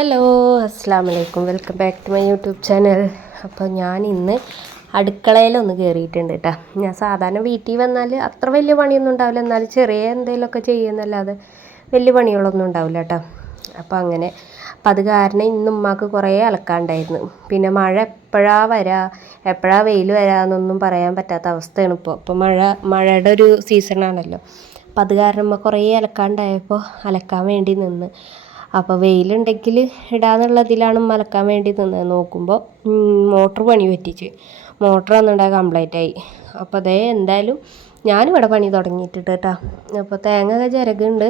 Hello അസ്സാം വലൈക്കും welcome back to my YouTube channel. അപ്പോൾ ഞാൻ ഇന്ന് അടുക്കളയിലൊന്ന് കയറിയിട്ടുണ്ട് കേട്ടോ ഞാൻ സാധാരണ വീട്ടിൽ വന്നാൽ അത്ര വലിയ പണിയൊന്നും ഉണ്ടാവില്ല. എന്നാലും ചെറിയ എന്തെങ്കിലുമൊക്കെ ചെയ്യുന്നല്ലാതെ വലിയ പണികളൊന്നും ഉണ്ടാവില്ല കേട്ടോ അപ്പോൾ അങ്ങനെ. അപ്പം അത് കാരണം ഇന്ന് ഉമ്മാക്ക് കുറേ അലക്കാണ്ടായിരുന്നു. പിന്നെ മഴ എപ്പോഴാ വരാ എപ്പോഴാ വെയിൽ വരാമെന്നൊന്നും പറയാൻ പറ്റാത്ത അവസ്ഥയാണ് ഇപ്പോൾ അപ്പോൾ മഴ മഴയുടെ ഒരു സീസണാണല്ലോ അപ്പം അത് കാരണം കുറേ അലക്കാണ്ടായപ്പോൾ അലക്കാൻ വേണ്ടി നിന്ന്. അപ്പോൾ വെയിലുണ്ടെങ്കിൽ ഇടാന്നുള്ളതിലാണ് മലക്കാൻ വേണ്ടി നിന്നത്. നോക്കുമ്പോൾ മോട്ടർ പണി പറ്റിച്ച്. മോട്ടർ വന്നിട്ടുണ്ടായ കംപ്ലൈന്റ് ആയി. അപ്പോൾ അതേ എന്തായാലും ഞാനിവിടെ പണി തുടങ്ങിയിട്ടുണ്ട് കേട്ടോ അപ്പോൾ തേങ്ങ ഒക്കെ ചിരകുണ്ട്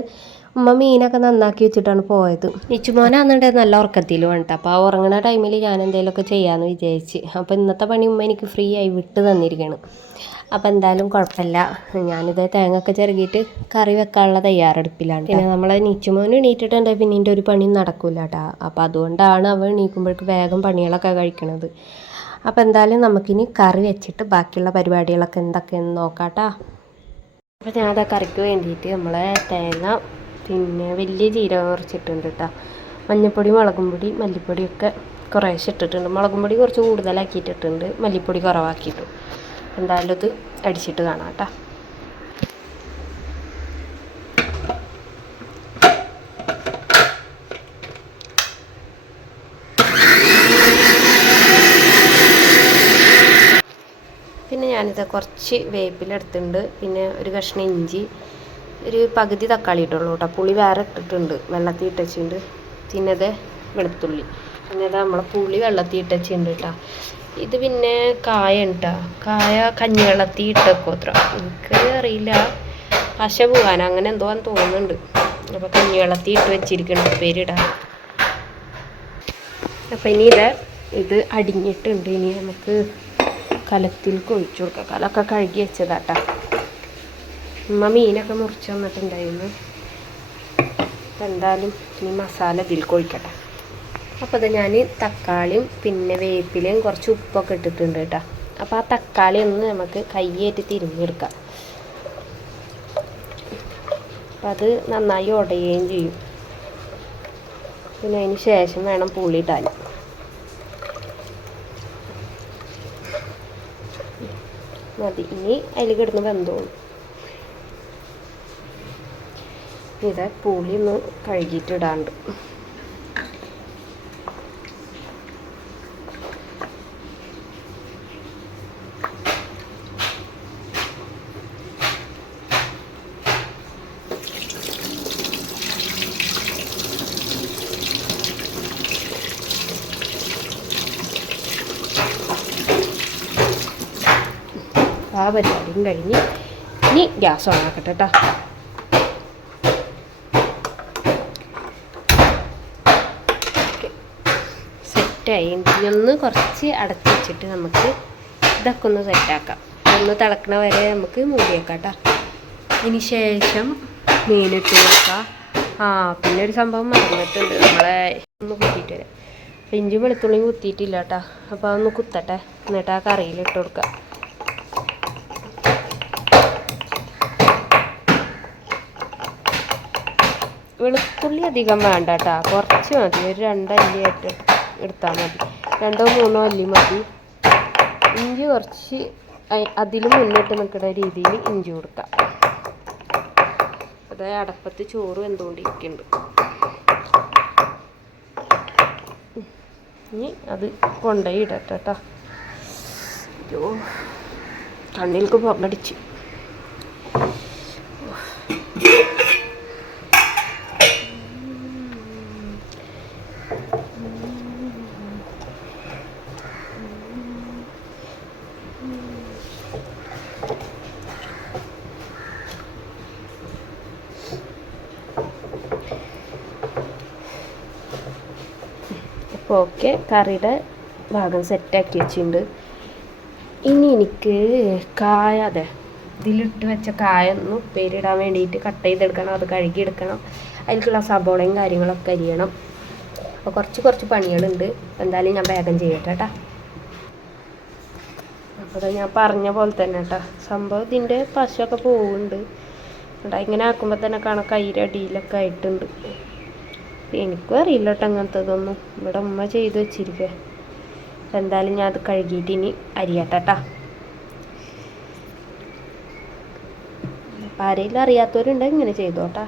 ഉമ്മ മീനൊക്കെ നന്നാക്കി വെച്ചിട്ടാണ് പോയത്. ഇച്ചുമോനാണെന്നുണ്ടെങ്കിൽ നല്ല ഉറക്കത്തിൽ വേണ്ട അപ്പോൾ ആ ഉറങ്ങുന്ന ടൈമിൽ ഞാൻ എന്തെങ്കിലുമൊക്കെ ചെയ്യാമെന്ന് വിചാരിച്ച്. അപ്പോൾ ഇന്നത്തെ പണി ഉമ്മ എനിക്ക് ഫ്രീ ആയി വിട്ട് തന്നിരിക്കണം. അപ്പോൾ എന്തായാലും കുഴപ്പമില്ല ഞാനിത് തേങ്ങ ഒക്കെ ചെറുകിയിട്ട് കറി വെക്കാനുള്ള തയ്യാറെടുപ്പിലാണ്. പിന്നെ നമ്മളെ നീച്ചുമോൻ എണീറ്റിട്ടുണ്ടെങ്കിൽ പിന്നെ എന്റെ ഒരു പണിയും നടക്കില്ല കേട്ടോ അപ്പോൾ അതുകൊണ്ടാണ് അവൻ എണീക്കുമ്പോഴേക്ക് വേഗം പണികളൊക്കെ കഴിക്കണത്. അപ്പോൾ എന്തായാലും നമുക്കിനി കറി വെച്ചിട്ട് ബാക്കിയുള്ള പരിപാടികളൊക്കെ എന്തൊക്കെയെന്ന് നോക്കാം കേട്ടോ അപ്പോൾ ഞാനത് കറിക്ക് വേണ്ടിയിട്ട് നമ്മളെ തേങ്ങ പിന്നെ വലിയ ജീരകം കുറച്ചിട്ടുണ്ട് കേട്ടോ മഞ്ഞൾപ്പൊടി മുളകും പൊടി മല്ലിപ്പൊടിയൊക്കെ കുറേശ്ശെ ഇട്ടിട്ടുണ്ട്. മുളകും പൊടി കുറച്ച് കൂടുതലാക്കിയിട്ടിട്ടുണ്ട്. മല്ലിപ്പൊടി കുറവാക്കിയിട്ടു. എന്തായാലും ഇത് അടിച്ചിട്ട് കാണാം കേട്ടോ പിന്നെ ഞാനിത് കുറച്ച് വേപ്പിലെടുത്തിട്ടുണ്ട് പിന്നെ ഒരു കഷ്ണം ഇഞ്ചി ഒരു പകുതി തക്കാളി ഇട്ടുള്ളൂ കേട്ടോ. പുളി വേറെ ഇട്ടിട്ടുണ്ട്. വെള്ളത്തിൽ പിന്നെ അത് വെളുത്തുള്ളി. പിന്നെ അത് നമ്മളെ പുളി വെള്ളത്തിൽ ഇട്ടച്ചിട്ടുണ്ട് കേട്ടോ. ഇത് പിന്നെ കായ കേട്ടോ കായ കഞ്ഞിവെള്ളത്തിൽ ഇട്ടേക്കോത്ര എനിക്ക് അറിയില്ല. പശ പോകാൻ അങ്ങനെ എന്തോ തോന്നുന്നുണ്ട്. അപ്പോൾ കഞ്ഞിവെള്ളത്തിൽ ഇട്ട് വെച്ചിരിക്കണം. പേരിടാൻ അപ്പം ഇനി ഇത് ഇത് അടിഞ്ഞിട്ടുണ്ട്. ഇനി നമുക്ക് കലത്തിൽ ഒഴിച്ചു കൊടുക്കാം. കലമൊക്കെ കഴുകി വെച്ചതാട്ടാ ഉമ്മ മീനൊക്കെ മുറിച്ച് വന്നിട്ടുണ്ടായിരുന്നു എന്തായാലും ഇനി മസാല ഇതിൽ കൊഴിക്കട്ടെ. അപ്പോൾ ഞാൻ തക്കാളിയും പിന്നെ വേപ്പിലയും കുറച്ച് ഉപ്പൊക്കെ ഇട്ടിട്ടുണ്ട് കേട്ടോ. അപ്പോൾ ആ തക്കാളി ഒന്ന് നമുക്ക് കൈയേറ്റ് തിരിഞ്ഞെടുക്കാം. അപ്പം അത് നന്നായി ഉടയുകയും ചെയ്യും. പിന്നെ അതിന് ശേഷം വേണം പുളി ഇടാൻ. മതി. ഇനി അതിൽ കിടന്ന് വെന്തോളും. ഇത് പുളി ഒന്ന് കഴുകിയിട്ടിടാണ്ട്. ആ പരിപാടിയും കഴിഞ്ഞ് ഇനി ഗ്യാസ് ഓണാക്കട്ടെ കേട്ടോ സെറ്റായി ഇനി ഒന്ന് കുറച്ച് അടച്ച് വെച്ചിട്ട് നമുക്ക് ഇതൊക്കെ ഒന്ന് സെറ്റാക്കാം ഒന്ന് തിളക്കണ വരെ നമുക്ക് മൂടിയേക്കാം കേട്ടോ ഇനി ശേഷം മീനിട്ട് വെക്കാം ആ പിന്നെ ഒരു സംഭവം മറന്നിട്ടുണ്ട്. നമ്മളെ ഒന്ന് കുത്തിയിട്ട് വരാം. ഇഞ്ചി വെളുത്തുള്ളിയും കുത്തിയിട്ടില്ല കേട്ടോ അപ്പോൾ അതൊന്ന് കുത്തട്ടെ. എന്നിട്ട് ആ കറിയിൽ ഇട്ട് കൊടുക്കാം. വെളുത്തുള്ളി അധികം വേണ്ട കേട്ടോ കുറച്ച് മതി. ഒരു രണ്ടല്ലി ആയിട്ട് എടുത്താൽ മതി. രണ്ടോ മൂന്നോ അല്ലി മതി. ഇഞ്ചി കുറച്ച് അതിലും മുന്നിട്ട് നിൽക്കുന്ന രീതിയിൽ ഇഞ്ചി കൊടുക്കാം. അതായത് അടപ്പത്ത് ചോറ് വെന്തുകൊണ്ടിരിക്കുന്നുണ്ട്. ഇനി അത് കൊണ്ടുപോയി ഇടട്ടെ കേട്ടോ അയ്യോ കണ്ണിൽക്ക് പുറമടിച്ച് ഓക്കെ കറിയുടെ ഭാഗം സെറ്റാക്കി വെച്ചിട്ടുണ്ട്. ഇനി എനിക്ക് കായ അതെ ഇതിലിട്ട് വെച്ച കായ ഒന്ന് ഉപ്പേരിടാൻ വേണ്ടിയിട്ട് കട്ട് ചെയ്തെടുക്കണം അത് കഴുകിയെടുക്കണം. അതിലേക്കുള്ള സബോളയും കാര്യങ്ങളൊക്കെ അരിയണം. അപ്പോൾ കുറച്ച് കുറച്ച് പണികളുണ്ട്. എന്തായാലും ഞാൻ വേഗം ചെയ്യട്ടെ കേട്ടോ അപ്പോൾ ഞാൻ പറഞ്ഞ പോലെ തന്നെ കേട്ടോ സംഭവം ഇതിന്റെ പശയൊക്കെ പോകുന്നുണ്ട് ഇവിടെ ഇങ്ങനെ ആക്കുമ്പോൾ തന്നെ കാണാം കൈയുടെ ആയിട്ടുണ്ട്. എനിക്കും അറിയില്ല കേട്ടോ അങ്ങനത്തതൊന്നും. ഇവിടെ ഉമ്മ ചെയ്ത് വെച്ചിരിക്കുക എന്തായാലും ഞാൻ അത് കഴുകിയിട്ട് ഇനി അരിയാട്ടാ അപ്പം ആരെങ്കിലും അറിയാത്തവരുണ്ടെങ്കിൽ ഇങ്ങനെ ചെയ്തോട്ടാ.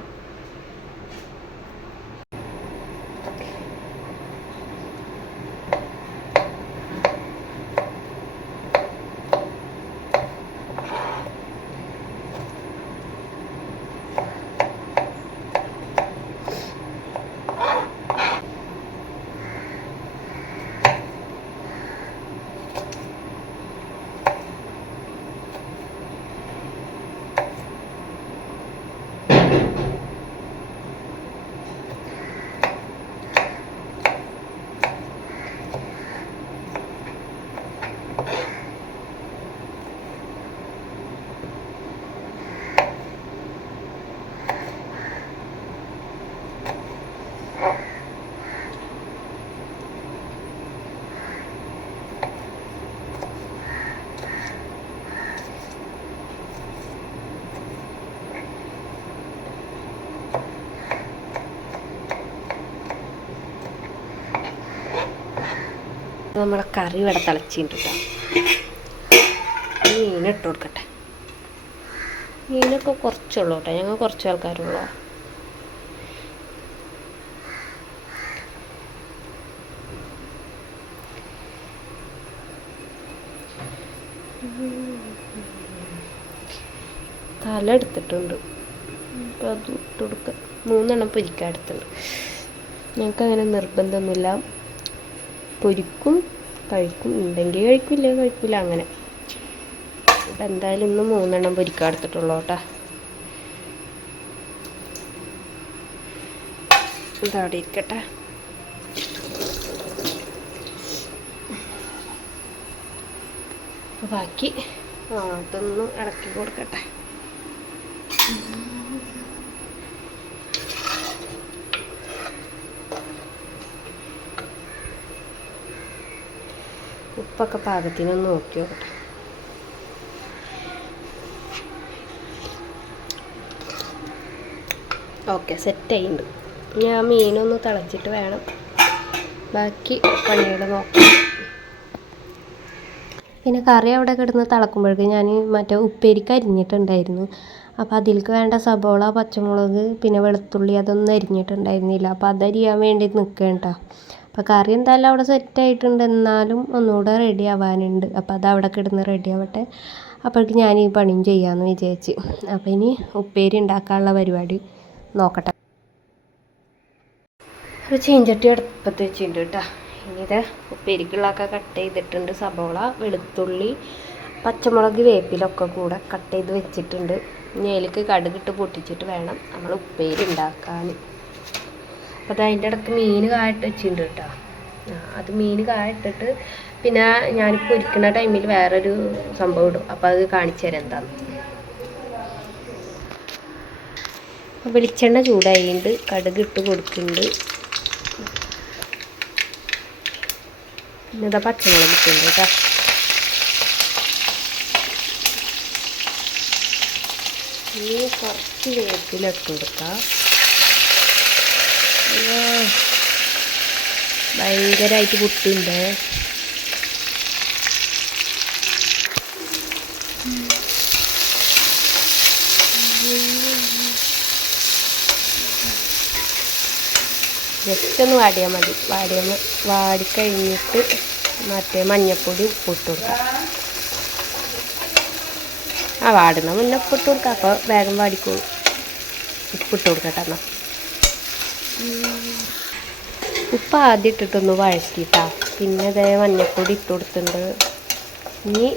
നമ്മളെ കറി ഇവിടെ തിളച്ചിട്ടുണ്ട് കേട്ടോ. മീൻ ഇട്ട് കൊടുക്കട്ടെ. മീനൊക്കെ കുറച്ചുള്ളൂ കേട്ടോ. ഞങ്ങൾ കുറച്ച് ആൾക്കാരുള്ളൂ. തല എടുത്തിട്ടുണ്ട്. അപ്പം അത് ഇട്ട് മൂന്നെണ്ണം പൊരിക്കാൻ എടുത്തിട്ടുണ്ട്. ഞങ്ങൾക്ക് അങ്ങനെ നിർബന്ധമൊന്നുമില്ല. പൊരിക്കും കഴിക്കും. ഉണ്ടെങ്കിൽ കഴിക്കില്ല കഴിക്കില്ല അങ്ങനെ. അപ്പം എന്തായാലും ഇന്ന് മൂന്നെണ്ണം പൊരിക്കാൻ എടുത്തിട്ടുള്ളൂ കേട്ടോ. ഇതവിടെ ഇരിക്കട്ടെ. ബാക്കി അതൊന്ന് ഇളക്കി കൊടുക്കട്ടെ. ഉപ്പൊക്കെ പാകത്തിനൊന്ന് നോക്കി നോക്കട്ടെ. ഓക്കെ സെറ്റായിട്ടുണ്ട്. ഞാൻ മീനൊന്ന് തിളച്ചിട്ട് വേണം. ബാക്കി പണികൾ നോക്കാം. പിന്നെ കറി അവിടെ കിടന്ന് തിളക്കുമ്പോഴേക്കും ഞാൻ മറ്റേ ഉപ്പേരിക്ക് അരിഞ്ഞിട്ടുണ്ടായിരുന്നു. അപ്പോൾ അതിലേക്ക് വേണ്ട സബോള പച്ചമുളക് പിന്നെ വെളുത്തുള്ളി അതൊന്നും അരിഞ്ഞിട്ടുണ്ടായിരുന്നില്ല. അപ്പോൾ അതരിയാൻ വേണ്ടി നിൽക്കേണ്ട അപ്പോൾ കറി എന്തായാലും അവിടെ സെറ്റ് ആയിട്ടുണ്ട്. എന്നാലും ഒന്നുകൂടെ റെഡി ആവാനുണ്ട്. അപ്പോൾ അത് അവിടെ കിടന്ന് റെഡി ആവട്ടെ. അപ്പോഴേക്ക് ഞാൻ ഈ പണിയും ചെയ്യാമെന്ന് വിചാരിച്ച്. അപ്പോൾ ഇനി ഉപ്പേരി ഉണ്ടാക്കാനുള്ള പരിപാടി നോക്കട്ടെ. ഒരു ചീഞ്ചട്ടി അടുപ്പത്ത് വെച്ചിട്ടുണ്ട് കേട്ടോ. ഇനി ഇത് ഉപ്പേരിക്കുള്ളതൊക്കെ കട്ട് ചെയ്തിട്ടുണ്ട്. സബോള വെളുത്തുള്ളി പച്ചമുളക് വേപ്പിലൊക്കെ കൂടെ കട്ട് ചെയ്ത് വെച്ചിട്ടുണ്ട്. ഇനി അതിലേക്ക് കടുകിട്ട് പൊട്ടിച്ചിട്ട് വേണം നമ്മൾ ഉപ്പേരി ഉണ്ടാക്കാൻ. അത് അതിന്റെ ഇടയ്ക്ക് മീൻ കായിട്ട് വെച്ചിട്ടുണ്ട് കേട്ടോ. അത് മീൻ കായിട്ടിട്ട് പിന്നെ ഞാനിപ്പോൾ ഇരിക്കുന്ന ടൈമിൽ വേറൊരു സംഭവം ഇടും. അപ്പോൾ അത് കാണിച്ചു തരാം എന്താന്ന്. വെളിച്ചെണ്ണ ചൂടായിട്ടുണ്ട് കടുക് ഇട്ട് കൊടുക്കുന്നുണ്ട്. പിന്നെ ഇതാ പച്ചമുളക് ഇട്ടുണ്ട് കേട്ടോ. ഇനി കുറച്ച് വേപ്പിലിട്ട് കൊടുക്കാം. ഭയങ്കരമായിട്ട് പൊട്ടുണ്ട് ജസ്റ്റ് ഒന്ന് വാടിയാൽ മതി. വാടിയ വാടിക്കഴിഞ്ഞിട്ട് മറ്റേ മഞ്ഞപ്പൊടി ഉപ്പിട്ട് കൊടുക്കാം. ആ വാടുന്ന മുന്നേ ഉപ്പിട്ട് കൊടുക്കാം. അപ്പോൾ വേഗം വാടിക്കോളൂ. ഉപ്പിട്ട് കൊടുക്കട്ടെ എന്നാൽ ഉപ്പ് ആദ്യം ഇട്ടിട്ടൊന്ന് വഴറ്റിട്ടാ പിന്നെ അതേ മഞ്ഞപ്പൊടി ഇട്ട് കൊടുത്തിട്ടുണ്ട്. ഇനി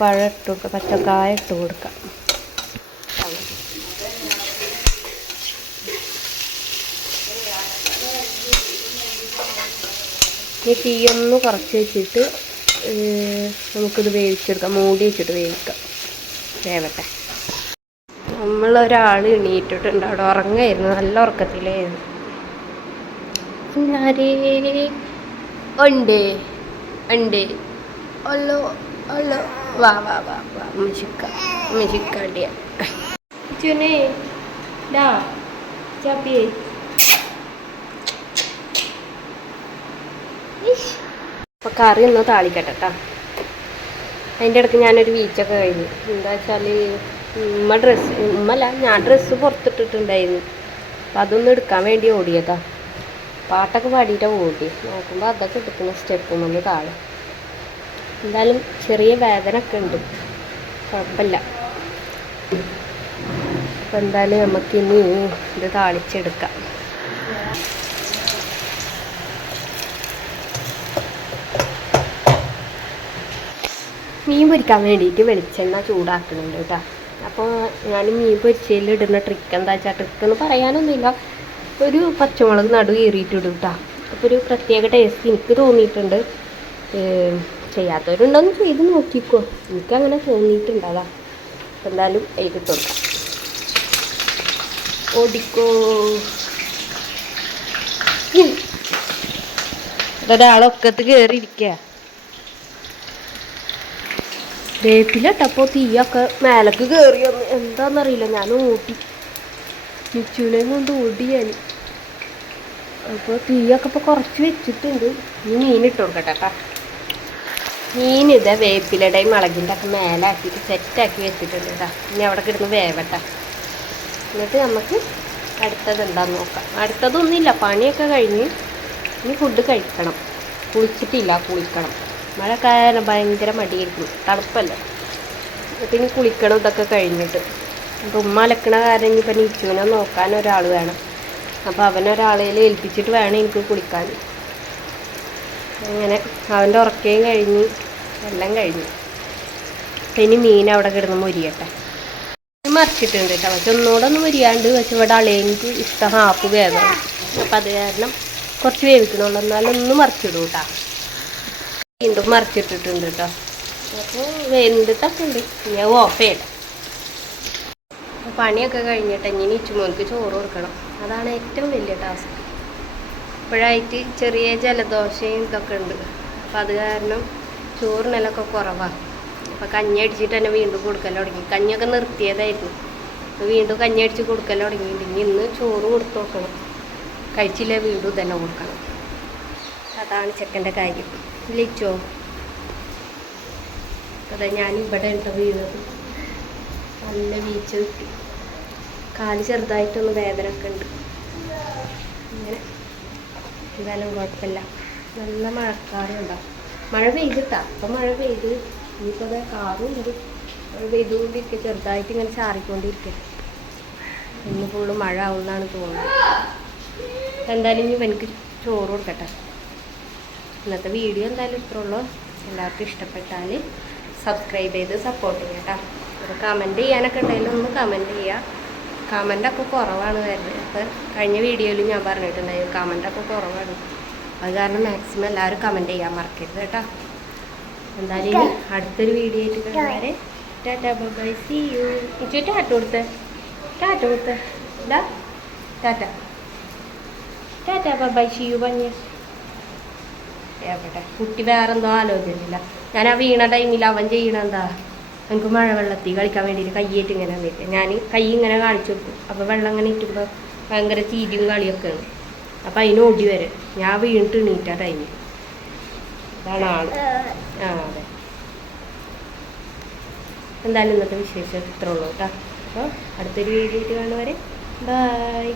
പഴം ഇട്ട് കൊടുക്കുക പച്ചക്കായ ഇട്ട് കൊടുക്കാം. ഇനി തീയൊന്ന് കുറച്ച് വെച്ചിട്ട് നമുക്കിത് വേവിച്ചെടുക്കാം. മൂടി വെച്ചിട്ട് വേവിക്കാം. വേവട്ടെ. നമ്മളൊരാൾ എണീറ്റിട്ടുണ്ട് അവിടെ ഉറങ്ങായിരുന്നു നല്ല ഉറക്കത്തിലായിരുന്നു ഞാനേ ഉണ്ട് ഉണ്ട് ഒല്ലോ ഒല്ലോ വാ വാ വാ വാ മിശുക്ക മിശുക്കാടിയ ചുനെ ഡാ ചാപ്പിയേ. അപ്പോൾ കറി ഒന്ന് താളിക്കട്ടെ കേട്ടോ അതിന്റെ ഇടയ്ക്ക് ഞാനൊരു വീച്ചൊക്കെ കഴിഞ്ഞു. എന്താ വെച്ചാൽ ഉമ്മ ഡ്രസ്സ് ഉമ്മല്ല ഞാൻ ഡ്രസ്സ് പുറത്തിട്ടിട്ടുണ്ടായിരുന്നു. അപ്പം അതൊന്ന് എടുക്കാൻ വേണ്ടി ഓടിയതാ. പാട്ടൊക്കെ പാടിയിട്ടാണ് ഓടി. നോക്കുമ്പോൾ അതൊക്കെ എടുക്കുന്ന സ്റ്റെപ്പ് ഒന്ന് താഴെ. എന്തായാലും ചെറിയ വേദന ഒക്കെ ഉണ്ട്. കുഴപ്പമില്ല. അപ്പം എന്തായാലും നമുക്കിനി ഇത് താളിച്ചെടുക്കാം. മീൻ പൊരിക്കാൻ വേണ്ടിയിട്ട് വെളിച്ചെണ്ണ ചൂടാക്കുന്നുണ്ട് കേട്ടോ. അപ്പോൾ ഞാൻ മീൻ പൊരിച്ചതിൽ ഇടുന്ന ട്രിക്ക് എന്താ വെച്ചാൽ ട്രിക്ക് എന്ന് പറയാനൊന്നുമില്ല. ഒരു പച്ചമുളക് നടു കയറിയിട്ട് ഇടും കേട്ടോ അപ്പോൾ ഒരു പ്രത്യേക ടേസ്റ്റ് എനിക്ക് തോന്നിയിട്ടുണ്ട്. ചെയ്യാത്തവരുണ്ടോ ചെയ്യാത്തവരുണ്ടോന്ന് ചെയ്ത് നോക്കിക്കോ. എനിക്കങ്ങനെ തോന്നിയിട്ടുണ്ട് അതാ. എന്തായാലും കൊടുക്കാം ഓടിക്കോ. ഒരാളൊക്കത്ത് കയറിയിരിക്കുക വേപ്പിലിട്ടപ്പോൾ തീയൊക്കെ മേലക്ക് കയറി വന്ന്. എന്താണെന്നറിയില്ല ഞാൻ ഓട്ടി മിച്ചുവിനെയും കൊണ്ട് ഓടി ഞാൻ. അപ്പോൾ തീയൊക്കെ ഇപ്പോൾ കുറച്ച് വെച്ചിട്ടുണ്ട്. ഇനി മീൻ ഇട്ട് കൊടുക്കട്ടെ കേട്ടോ മീൻ ഇതാ മുളകിന്റെ ഒക്കെ മേലാക്കിയിട്ട് സെറ്റാക്കി വെച്ചിട്ടുണ്ട് കേട്ടോ ഇനി അവിടെ കിടന്ന് വേവട്ടെ. എന്നിട്ട് നമുക്ക് അടുത്തത് എന്താന്ന് നോക്കാം. അടുത്തതൊന്നുമില്ല പണിയൊക്കെ കഴിഞ്ഞ് ഇനി ഫുഡ് കഴിക്കണം. കുളിച്ചിട്ടില്ല കുളിക്കണം. മഴ കാരണം ഭയങ്കര മടിയായിരിക്കും. തണുപ്പല്ലേ? അപ്പം ഇനി കുളിക്കണം ഇതൊക്കെ കഴിഞ്ഞിട്ട്. അപ്പം ഉമ്മ അലക്കണ കാരണം ഇനിയിപ്പം നീച്ചുവിനെ നോക്കാൻ ഒരാൾ വേണം. അപ്പോൾ അവനൊരാളേൽ ഏൽപ്പിച്ചിട്ട് വേണം എനിക്ക് കുളിക്കാൻ. അങ്ങനെ അവന്റെ ഉറക്കുകയും കഴിഞ്ഞ് എല്ലാം കഴിഞ്ഞു. ഇനി മീൻ അവിടെ കിടന്ന് മുരിയട്ടെ. മറിച്ചിട്ടുണ്ട് കേട്ടോ. പക്ഷെ ഒന്നുകൂടെ ഒന്ന് മുരിയാണ്ട് പക്ഷെ ഇവിടെ അളയെനിക്ക് ഇഷ്ടം ഹാപ്പ് വേദന അപ്പം അത് കാരണം കുറച്ച് വേവിക്കണുള്ളൂ. എന്നാലും ഒന്ന് മറിച്ചിടും കേട്ടോ. വീണ്ടും മറിച്ചിട്ടിട്ടുണ്ട് കേട്ടോ അപ്പോൾ വെന്തിട്ടൊക്കെ ഞാൻ ഓഫ് ചെയ്യട്ടെ പണിയൊക്കെ കഴിഞ്ഞിട്ട് ഇനി ഇച്ചുമോൾക്ക് ചോറ് കൊടുക്കണം. അതാണ് ഏറ്റവും വലിയ ടാസ്ക് ഇപ്പോഴായിട്ട് ചെറിയ ജലദോഷയും ഇതൊക്കെ ഉണ്ട്. അപ്പം അത് കാരണം ചോറിനെല്ലൊക്കെ കുറവാണ് അപ്പം കഞ്ഞി അടിച്ചിട്ട് തന്നെ വീണ്ടും കൊടുക്കൽ തുടങ്ങി. കഞ്ഞിയൊക്കെ നിർത്തിയതായിരുന്നു. അപ്പോൾ വീണ്ടും കഞ്ഞി അടിച്ച് കൊടുക്കൽ തുടങ്ങിയിട്ടുണ്ട് ഇനി ഇന്ന് ചോറ് കൊടുത്തു നോക്കണം. കഴിച്ചില്ല വീണ്ടും തന്നെ കൊടുക്കണം. അതാണ് ചെക്കന്റെ കാര്യം. വിളിച്ചോ? അതെ ഞാൻ ഇവിടെ ഇന്റർവ്യൂ ചെയ്തത്. നല്ല വീഴ്ച കിട്ടി. കാൽ ചെറുതായിട്ടൊന്ന് വേദന ഒക്കെ ഉണ്ട്. ഇങ്ങനെ. എന്തായാലും കുഴപ്പമില്ല. നല്ല മഴക്കാറും ഉണ്ടാവും മഴ പെയ്തിട്ടാ. അപ്പം മഴ പെയ്ത്. ഇനിയിപ്പോൾ അതെ കാറും ഉണ്ട്. മഴ പെയ്തുകൊണ്ടിരിക്കുക ചെറുതായിട്ട് ഇങ്ങനെ ചാറിക്കൊണ്ടിരിക്കുക ഇന്ന് ഫുള്ള് മഴ ആവുമെന്നാണ് തോന്നുന്നത്. എന്തായാലും ഇനി എനിക്ക് ചോറ് കൊടുക്കട്ടെ. ഇന്നത്തെ വീഡിയോ എന്തായാലും ഇത്രേ ഉള്ളൂ. എല്ലാവർക്കും ഇഷ്ടപ്പെട്ടാൽ സബ്സ്ക്രൈബ് ചെയ്ത് സപ്പോർട്ട് ചെയ്യാം കേട്ടോ. ഒരു കമന്റ് ചെയ്യാനൊക്കെ ഉണ്ടെങ്കിൽ ഒന്ന് കമന്റ് ചെയ്യുക കമന്റൊക്കെ കുറവാണ് വരുന്നത്. അപ്പോൾ കഴിഞ്ഞ വീഡിയോയിൽ ഞാൻ പറഞ്ഞിട്ടുണ്ടായിരുന്നു കമന്റൊക്കെ കുറവാണ്. അത് കാരണം മാക്സിമം എല്ലാവരും കമന്റ് ചെയ്യാൻ മറക്കരുത് കേട്ടോ. എന്തായാലും ഇനി അടുത്തൊരു വീഡിയോ ആയിട്ട് കാണാൻ ടാറ്റ ബൈ യു ടാറ്റ കൊടുത്തേ. ടാറ്റ ഇതാ. ടാറ്റ. ടാറ്റ ബൈ സി യു പഞ്ഞ എവിടെ കുട്ടി വേറെന്തോ ആലോചനയില്ല ഞാൻ ആ വീണ ടൈമിൽ അവൻ ചെയ്യണ എന്താ? എനിക്ക് മഴ വെള്ളത്തിൽ കളിക്കാൻ വേണ്ടിയിട്ട് കയ്യേറ്റ് ഇങ്ങനെ വന്നിട്ട് ഞാൻ കൈ ഇങ്ങനെ കാണിച്ചു കൊടുക്കും. അപ്പോൾ വെള്ളം ഇങ്ങനെ ഇട്ടുമ്പോൾ ഭയങ്കര ചീരിയും കളിയൊക്കെയാണ്. അപ്പം അതിന് ഓടി വരും. ഞാൻ വീണിട്ട് എണീറ്റ ടൈമിൽ അതാണ് ആൾ. ആ അതെ. എന്തായാലും ഇന്നത്തെ വിശേഷം ഇത്രേ ഉള്ളൂ കേട്ടോ. അപ്പോൾ അടുത്തൊരു വീഡിയോ ആയിട്ട് കാണുവരെ ബൈ